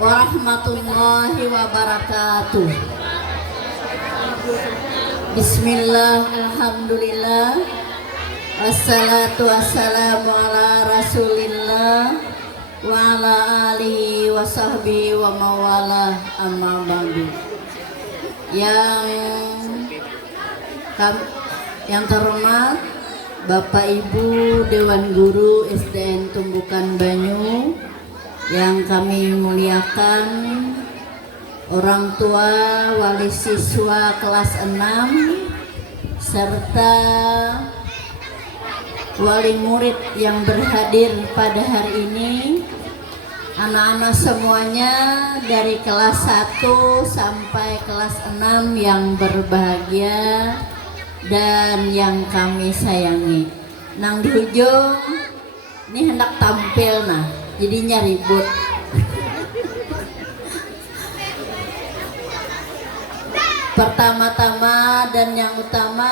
warahmatullahi wabarakatuh. Bismillah, alhamdulillah, wassalatu wassalamu ala rasulillah wa ala alihi wa sahbihi wa mawalah, amma ba'du. Yang terhormat Bapak Ibu Dewan Guru SDN Tumbukan Banyu, yang kami muliakan orang tua wali siswa kelas 6 serta wali murid yang berhadir pada hari ini, anak-anak semuanya dari kelas 1 sampai kelas 6 yang berbahagia dan yang kami sayangi. Nang di ujung ini hendak tampil, nah jadinya ribut. Pertama-tama dan yang utama,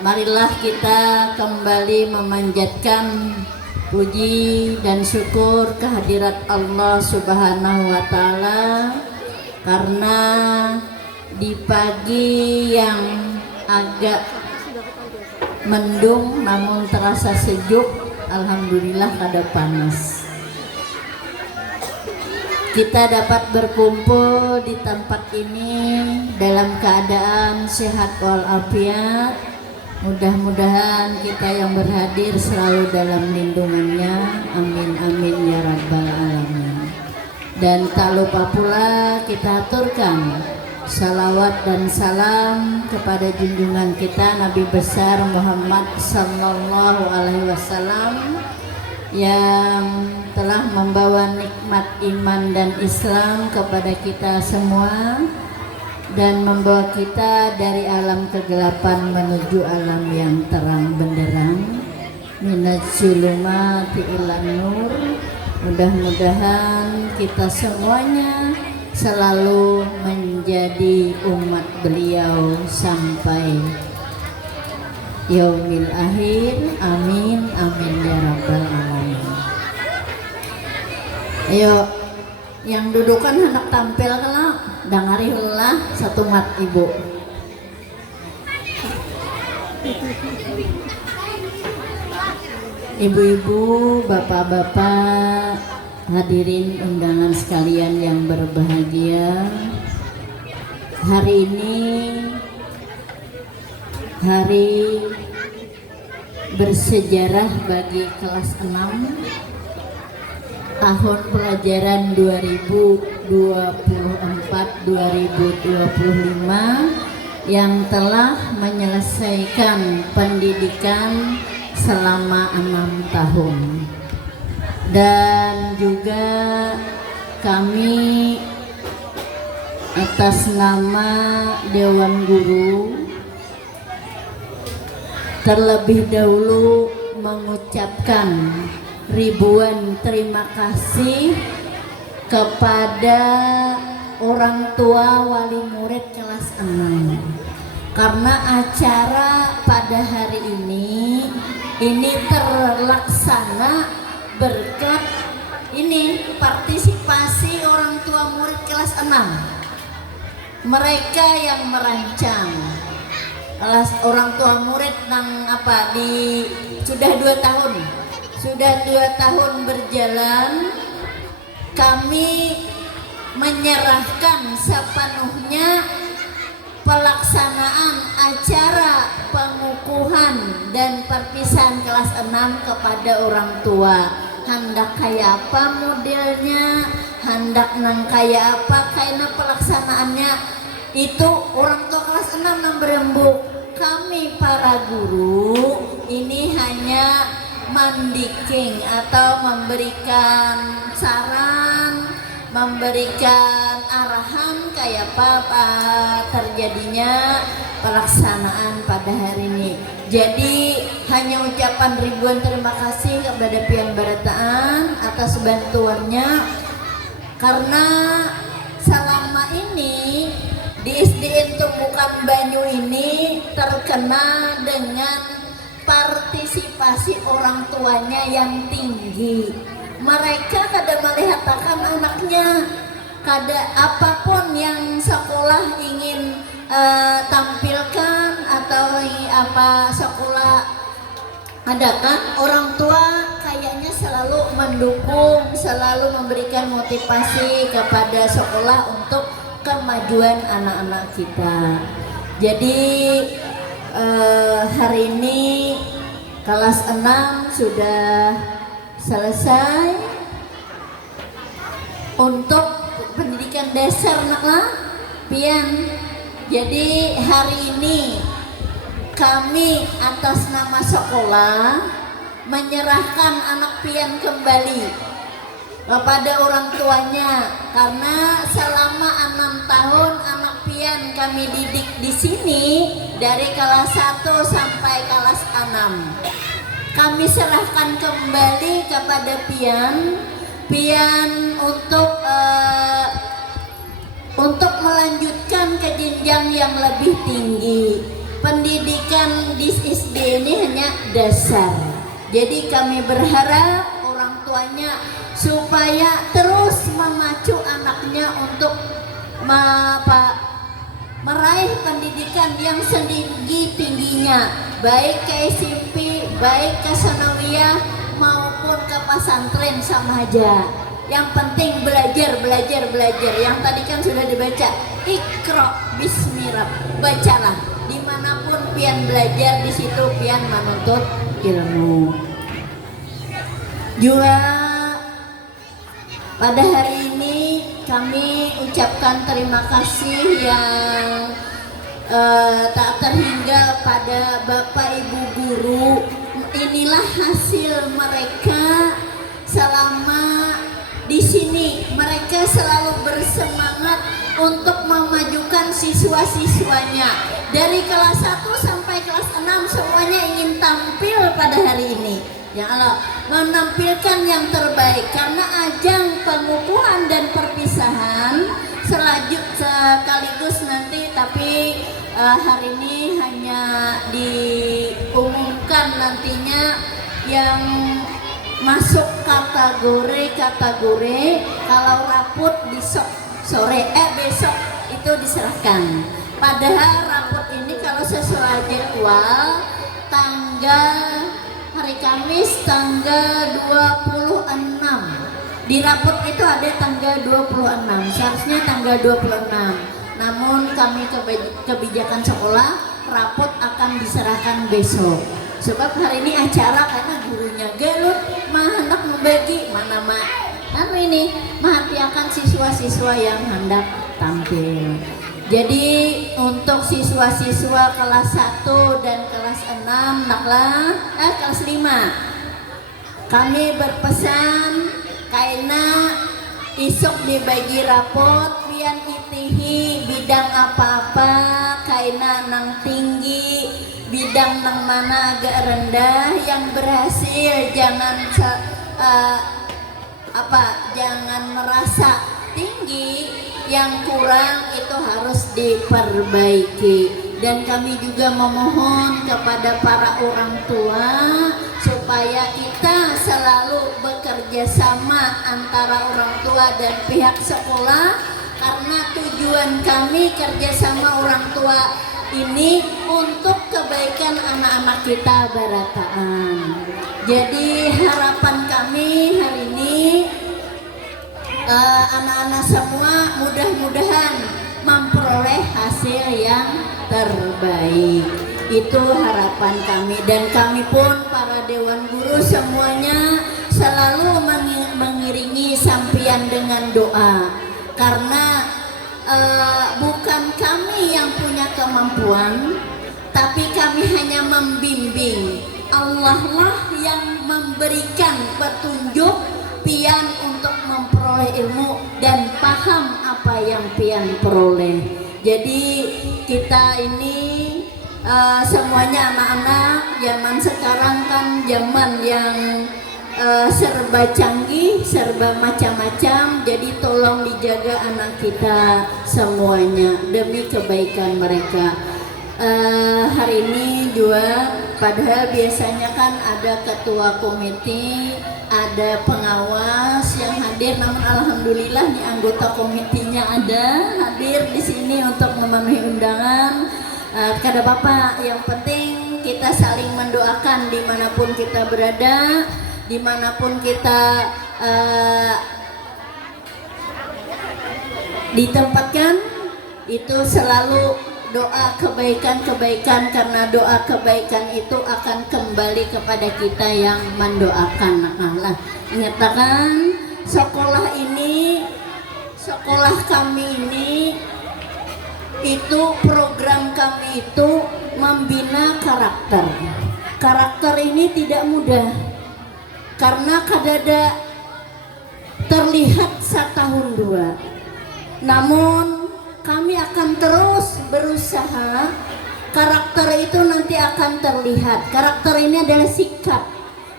marilah kita kembali memanjatkan puji dan syukur kehadirat Allah Subhanahu wa Ta'ala, karena di pagi yang agak mendung namun terasa sejuk, alhamdulillah kada panas, kita dapat berkumpul di tempat ini dalam keadaan sehat walafiat. Mudah-mudahan kita yang berhadir selalu dalam lindungannya, amin amin ya rabbal alamin. Dan tak lupa pula kita aturkan salawat dan salam kepada junjungan kita Nabi besar Muhammad sallallahu alaihi wasallam, yang telah membawa nikmat iman dan Islam kepada kita semua dan membawa kita dari alam kegelapan menuju alam yang terang benderang, minaz zulumati ilan nur. Mudah-mudahan kita semuanya selalu menjadi umat beliau sampai yaumil akhir, amin amin ya rabbal alamin. Ayo yang dudukan hendak tampil kalau dangari heula satu mat ibu. Ibu-ibu, bapak-bapak, hadirin undangan sekalian yang berbahagia, hari ini hari bersejarah bagi kelas 6 tahun pelajaran 2024-2025 yang telah menyelesaikan pendidikan selama 6 tahun. Dan juga kami atas nama Dewan Guru terlebih dahulu mengucapkan ribuan terima kasih kepada orang tua wali murid kelas 6, karena acara pada hari ini terlaksana berkat ini partisipasi orang tua murid kelas 6. Mereka yang merancang. Orang tua murid sudah 2 tahun berjalan, kami menyerahkan sepenuhnya pelaksanaan acara pengukuhan dan perpisahan kelas 6 kepada orang tua. Hendak kayak apa modelnya, hendak nang kayak apa karena pelaksanaannya, itu orang tua kelas 6 yang berembuk. Kami para guru ini hanya mendiking atau memberikan saran, memberikan arahan kayak apa terjadinya pelaksanaan pada hari ini. Jadi hanya ucapan ribuan terima kasih kepada Pian Barataan atas bantuannya, karena selama ini di SDN Tumbukan Banyu ini terkenal dengan partisipasi orang tuanya yang tinggi. mereka kada melihatakan anaknya, kada apapun yang sekolah ingin tampilkan atau apa sekolah adakan, orang tua kayaknya selalu mendukung, selalu memberikan motivasi kepada sekolah untuk kemajuan anak-anak kita. Jadi hari ini kelas 6 sudah selesai untuk pendidikan dasar naklah pian. Jadi hari ini kami atas nama sekolah menyerahkan anak pian kembali kepada orang tuanya, karena selama 6 tahun anak pian kami didik di sini dari kelas 1 sampai kelas 6. Kami serahkan kembali kepada pian untuk melanjutkan ke jenjang yang lebih tinggi. Pendidikan di SD ini hanya dasar. Jadi kami berharap orang tuanya supaya terus memacu anaknya untuk meraih pendidikan yang setinggi-tingginya, baik ke SMP, baik ke sanawiyah maupun ke pesantren sama aja. Yang penting belajar. Yang tadi kan sudah dibaca, Iqra bismi rabbik, bacalah. Dimanapun pian belajar, di situ pian menuntut ilmu. Juga pada hari ini kami ucapkan terima kasih yang tak terhingga pada Bapak Ibu guru. Inilah hasil mereka selama di sini. Mereka selalu bersemangat untuk memajukan siswa-siswanya. Dari kelas 1 sampai kelas 6 semuanya ingin tampil pada hari ini. Ya Allah, menampilkan yang terbaik, karena ajang pengukuhan dan perpisahan sekaligus nanti, tapi hari ini hanya diumumkan nantinya yang masuk kategori. Kalau raput besok itu diserahkan. Padahal raput ini kalau sesuai jadwal hari Kamis tanggal 26. Di raput itu ada tanggal 26, seharusnya tanggal 26. Namun kami kebijakan sekolah, raput akan diserahkan besok. Sebab hari ini acara karena gurunya gelut hendak membagi ini menghatiakan siswa-siswa yang hendak tampil. Jadi untuk siswa-siswa kelas 1 dan kelas 6 kelas 5 kami berpesan karena isuk dibagi rapot pian itihi bidang apa-apa kaina nang tinggi, bidang nang mana agak rendah, yang berhasil jangan jangan merasa tinggi, yang kurang itu harus diperbaiki. Dan kami juga memohon kepada para orang tua supaya kita selalu bekerja sama antara orang tua dan pihak sekolah, karena tujuan kami kerjasama orang tua ini untuk kebaikan anak-anak kita barataan. Jadi harapan kami hari ini anak-anak semua mudah-mudahan memperoleh hasil yang terbaik. Itu harapan kami, dan kami pun para dewan guru semuanya selalu mengiringi sampian dengan doa, karena bukan kami yang punya kemampuan, tapi kami hanya membimbing. Allah lah yang memberikan petunjuk pian untuk memperoleh ilmu dan paham apa yang pian peroleh. Jadi kita ini semuanya anak-anak zaman sekarang kan zaman yang serba canggih, serba macam-macam. Jadi tolong dijaga anak kita semuanya demi kebaikan mereka. Hari ini juga Padahal biasanya kan ada ketua komite, ada pengawas yang hadir, namun alhamdulillah nih anggota komitinya ada hadir di sini untuk memenuhi undangan. Kepada Bapak, yang penting kita saling mendoakan dimanapun kita berada, dimanapun kita ditempatkan, itu selalu doa kebaikan-kebaikan, karena doa kebaikan itu akan kembali kepada kita yang mendoakan. Nah, nyatakan sekolah kami ini itu program kami itu membina karakter. Karakter ini tidak mudah karena kadada terlihat setahun dua. Namun kami akan terus berusaha, karakter itu nanti akan terlihat. Karakter ini adalah sikap,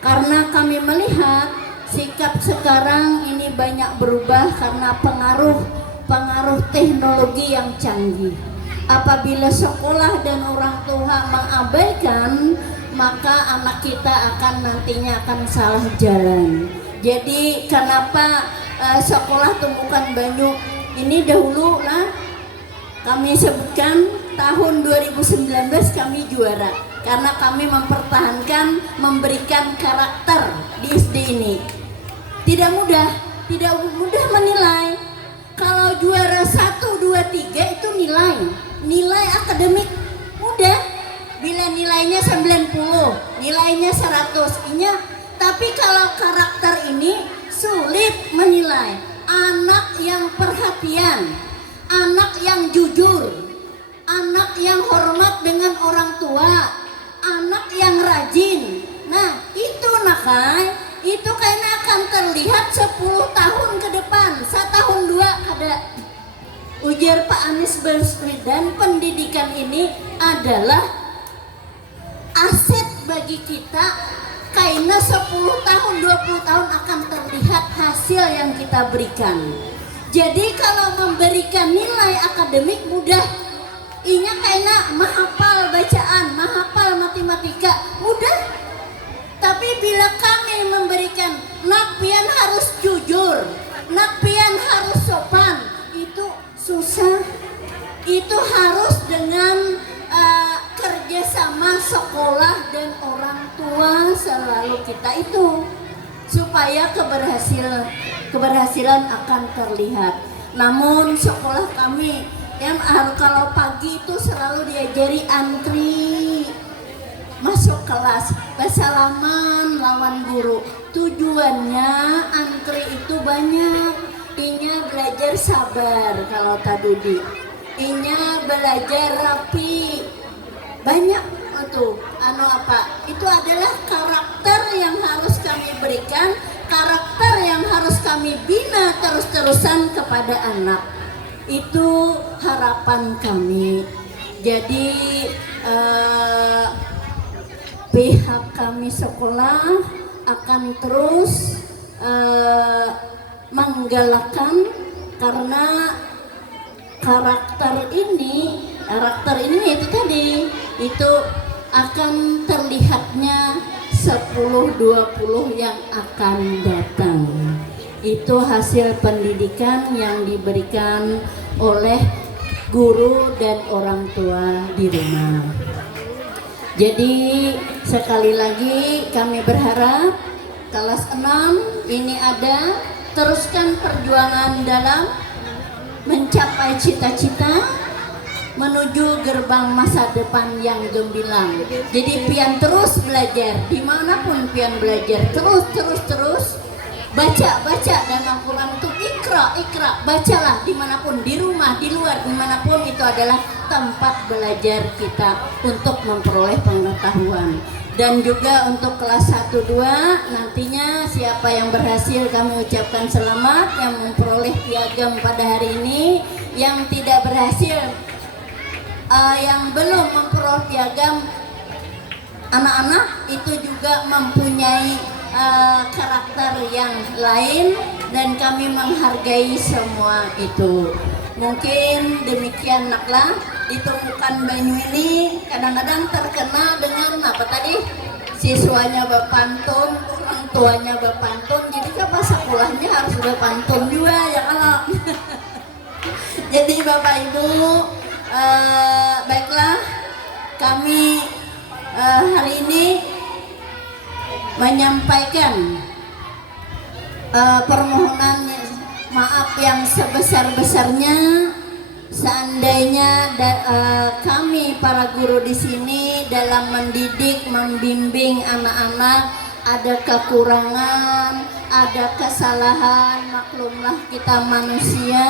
karena kami melihat sikap sekarang ini banyak berubah karena pengaruh teknologi yang canggih. Apabila sekolah dan orang tua mengabaikan, maka anak kita akan nantinya akan salah jalan. Jadi kenapa sekolah tumbukan banyak ini dahulu lah kami sebutkan tahun 2019 kami juara karena kami mempertahankan, memberikan karakter di SD ini. Tidak mudah menilai. Kalau juara 1, 2, 3 itu nilai akademik mudah. Bila nilainya 90, nilainya 100, tapi kalau karakter ini sulit menilai. Anak yang perhatian, anak yang jujur, anak yang hormat dengan orang tua, anak yang rajin. Nah, itu nakai, itu kayaknya akan terlihat 10 tahun ke depan, 1 tahun 2 ada. Ujar Pak Anies Baswedan, pendidikan ini adalah aset bagi kita, karena 10 tahun, 20 tahun akan terlihat hasil yang kita berikan. Jadi kalau memberikan nilai akademik mudah, inya kayaknya menghafal bacaan, menghafal matematika mudah. Tapi bila kami memberikan nak pian harus jujur, nak pian harus sopan, itu susah. Itu harus dengan kerjasama sekolah dan orang tua selalu kita itu, supaya keberhasilan akan terlihat. Namun sekolah kami yang kalau pagi itu selalu diajari antri masuk kelas, bersalaman lawan guru. Tujuannya antri itu banyak, inya belajar sabar kalau tadudi, inya belajar rapi, banyak itu itu adalah karakter yang harus kami berikan, karakter yang harus kami bina terus-terusan kepada anak. Itu harapan kami. Jadi pihak kami sekolah akan terus menggalakkan, karena karakter ini itu tadi itu akan terlihatnya 10-20 yang akan datang. Itu hasil pendidikan yang diberikan oleh guru dan orang tua di rumah. Jadi sekali lagi kami berharap kelas 6 ini ada, teruskan perjuangan dalam mencapai cita-cita menuju gerbang masa depan yang gemilang. Jadi pian terus belajar, dimanapun pian belajar, terus baca dan Al-Quran itu ikra, bacalah dimanapun, di rumah, di luar, dimanapun, itu adalah tempat belajar kita untuk memperoleh pengetahuan. Dan juga untuk kelas 1-2 nantinya siapa yang berhasil kami ucapkan selamat, yang memperoleh piagam pada hari ini, yang tidak berhasil, yang belum memperoleh piagam, anak-anak itu juga mempunyai karakter yang lain dan kami menghargai semua itu. Mungkin demikian naklah. ditemukan Banyu ini kadang-kadang terkenal dengan apa tadi, siswanya berpantun, orang tuanya berpantun, jadi kan pas sekolahnya harus berpantun juga ya kalau. Jadi Bapak Ibu, baiklah kami hari ini menyampaikan permohonan maaf yang sebesar-besarnya seandainya kami para guru di sini dalam mendidik, membimbing anak-anak ada kekurangan, ada kesalahan, maklumlah kita manusia,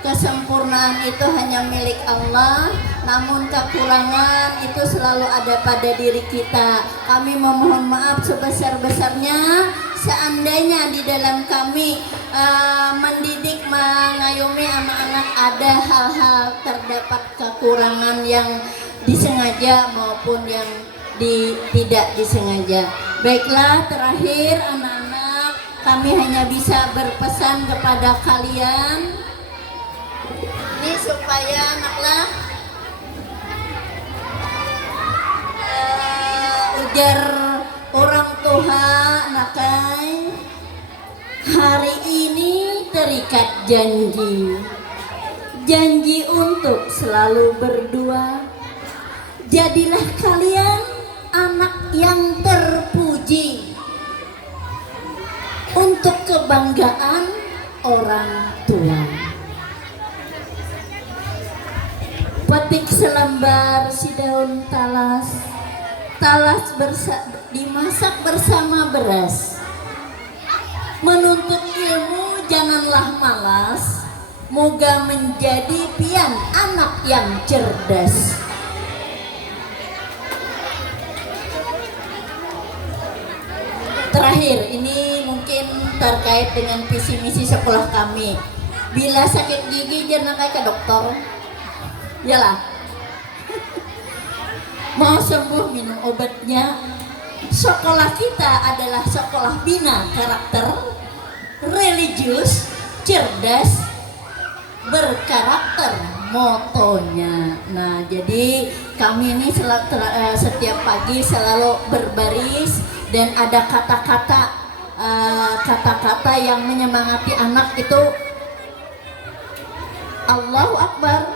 kesempurnaan itu hanya milik Allah, namun kekurangan itu selalu ada pada diri kita. Kami memohon maaf sebesar-besarnya seandainya di dalam kami mendidik, mengayomi anak-anak ada hal-hal terdapat kekurangan yang disengaja maupun yang tidak disengaja. Baiklah, terakhir anak-anak, kami hanya bisa berpesan kepada kalian ini supaya anaklah ujar orang tua nakai, hari ini terikat janji untuk selalu berdua. Jadilah kalian anak yang terpuji untuk kebanggaan orang tua. Petik selembar si daun talas, dimasak bersama beras. Menuntut ilmu janganlah malas, moga menjadi pian anak yang cerdas. Terakhir, ini mungkin terkait dengan visi misi sekolah kami. Bila sakit gigi jangan ke dokter, yalah. Mau sembuh minum obatnya. Sekolah kita adalah sekolah bina karakter, religius, cerdas, berkarakter motonya. Nah, jadi kami ini setiap pagi selalu berbaris dan ada kata-kata yang menyemangati anak itu. Allahu Akbar,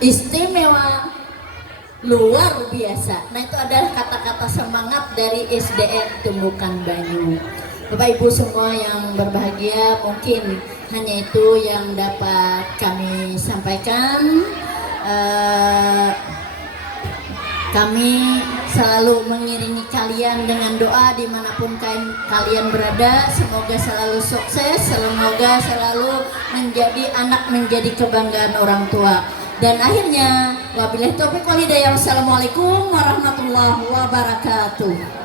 istimewa, luar biasa. Nah, itu adalah kata-kata semangat dari SDN Tumbukan Banyu. Bapak Ibu semua yang berbahagia, mungkin hanya itu yang dapat kami sampaikan. Kami selalu mengiringi kalian dengan doa dimanapun kalian berada. Semoga selalu sukses, semoga selalu menjadi anak, menjadi kebanggaan orang tua. Dan akhirnya wabillahi taufiq wal hidayah. Wassalamualaikum warahmatullahi wabarakatuh.